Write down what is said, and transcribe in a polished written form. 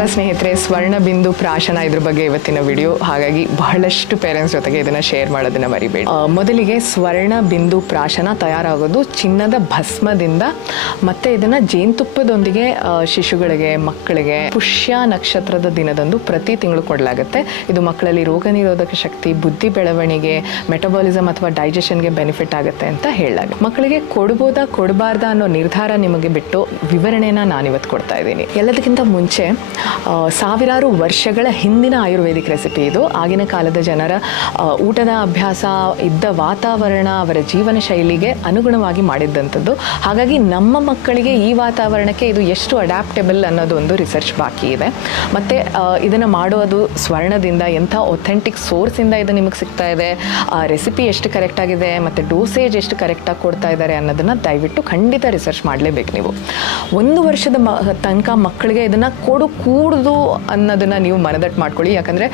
ನಮಸ್ಕಾರ ಸ್ನೇಹಿತರೆ, ಸ್ವರ್ಣ ಬಿಂದು ಪ್ರಾಶನ ಇದ್ರ ಬಗ್ಗೆ ಇವತ್ತಿನ ವಿಡಿಯೋ. ಹಾಗಾಗಿ ಬಹಳಷ್ಟು ಪೇರೆಂಟ್ಸ್ ಜೊತೆಗೆ ಇದನ್ನು ಶೇರ್ ಮಾಡೋದನ್ನ ಮರಿಬೇಡಿ. ಮೊದಲಿಗೆ ಸ್ವರ್ಣ ಬಿಂದು ಪ್ರಾಶನ ತಯಾರಾಗೋದು ಚಿನ್ನದ ಭಸ್ಮದಿಂದ, ಮತ್ತೆ ಇದನ್ನ ಜೇನುತುಪ್ಪದೊಂದಿಗೆ ಶಿಶುಗಳಿಗೆ, ಮಕ್ಕಳಿಗೆ ಪುಷ್ಯ ನಕ್ಷತ್ರದ ದಿನದಂದು ಪ್ರತಿ ತಿಂಗಳು ಕೊಡಲಾಗುತ್ತೆ. ಇದು ಮಕ್ಕಳಲ್ಲಿ ರೋಗ ನಿರೋಧಕ ಶಕ್ತಿ, ಬುದ್ಧಿ ಬೆಳವಣಿಗೆ, ಮೆಟಬಾಲಿಸಮ್ ಅಥವಾ ಡೈಜೆಷನ್ಗೆ ಬೆನಿಫಿಟ್ ಆಗುತ್ತೆ ಅಂತ ಹೇಳಲಾಗುತ್ತೆ. ಮಕ್ಕಳಿಗೆ ಕೊಡ್ಬೋದಾ ಕೊಡಬಾರ್ದಾ ಅನ್ನೋ ನಿರ್ಧಾರ ನಿಮಗೆ ಬಿಟ್ಟು ವಿವರಣೆನ ನಾನಿವತ್ತು ಕೊಡ್ತಾ ಇದ್ದೀನಿ. ಎಲ್ಲದಕ್ಕಿಂತ ಮುಂಚೆ ಸಾವಿರಾರು ವರ್ಷಗಳ ಹಿಂದಿನ ಆಯುರ್ವೇದಿಕ್ ರೆಸಿಪಿ ಇದು. ಆಗಿನ ಕಾಲದ ಜನರ ಊಟದ ಅಭ್ಯಾಸ, ಇದ್ದ ವಾತಾವರಣ, ಅವರ ಜೀವನ ಶೈಲಿಗೆ ಅನುಗುಣವಾಗಿ ಮಾಡಿದ್ದಂಥದ್ದು. ಹಾಗಾಗಿ ನಮ್ಮ ಮಕ್ಕಳಿಗೆ ಈ ವಾತಾವರಣಕ್ಕೆ ಇದು ಎಷ್ಟು ಅಡ್ಯಾಪ್ಟೇಬಲ್ ಅನ್ನೋದು ಒಂದು ರಿಸರ್ಚ್ ಬಾಕಿ ಇದೆ. ಮತ್ತು ಇದನ್ನು ಮಾಡೋದು ಸ್ವರ್ಣದಿಂದ, ಎಂಥ ಒಥೆಂಟಿಕ್ ಸೋರ್ಸಿಂದ ಇದು ನಿಮಗೆ ಸಿಗ್ತಾ ಇದೆ, ರೆಸಿಪಿ ಎಷ್ಟು ಕರೆಕ್ಟಾಗಿದೆ ಮತ್ತು ಡೋಸೇಜ್ ಎಷ್ಟು ಕರೆಕ್ಟಾಗಿ ಕೊಡ್ತಾ ಇದ್ದಾರೆ ಅನ್ನೋದನ್ನು ದಯವಿಟ್ಟು ಖಂಡಿತ ರಿಸರ್ಚ್ ಮಾಡಲೇಬೇಕು ನೀವು. 1 ವರ್ಷದ ತನಕ ಮಕ್ಕಳಿಗೆ ಇದನ್ನು ಕೊಡು ಕೂಡುದು ಅನ್ನೋದನ್ನು ನೀವು ಮನದಟ್ಟು ಮಾಡ್ಕೊಳ್ಳಿ. ಯಾಕಂದರೆ